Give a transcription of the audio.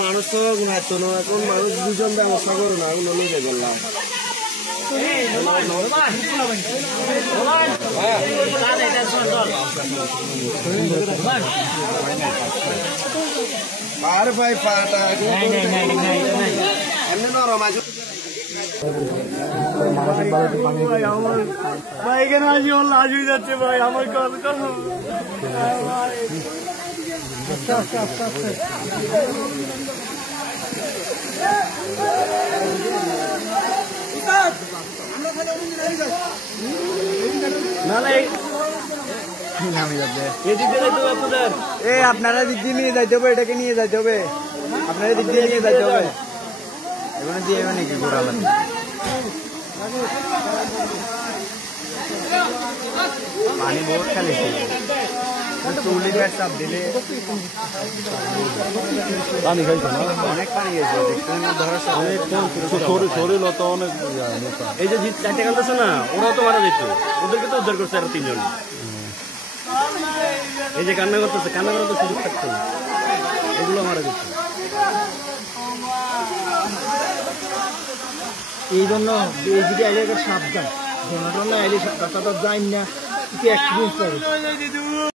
মানুষ তো এখন মানুষ দুজন ব্যবস্থা করো না ওগুলো নিয়ে গেলাম আর ভাই পাটা এমনি নরম আছে ভাই কেন আসি ওর লাশ হয়ে যাচ্ছে ভাই আমার কল করো আস্তে আস্তে আস্তে আস্তে আপনারা দিক দিয়ে নিয়ে যাইতে হবে এটাকে নিয়ে যাইতে হবে আপনারা দিক দিয়ে নিয়ে যাইতে হবে এখানে দিয়ে নাকি ঘোরা লাগে পানি বহুত খেলেছে চুলি চাপ দিলে পানি খাইছে না অনেক পানি গেছে শরীর তো অনেক এই যে চারটে কালতেছে না ওরাও তো মারা যেত ওদেরকে তো উদ্ধার করছে আরো তিনজন এই যে কান্না করতেছে কান্না করার তো সুযোগ থাকতো এগুলো মারা যেত এই জন্য এই দিকে আইলে সাবধান ঘন ঘন আইলে সাবধান যায় না এক্সপিরিয়েন্স করে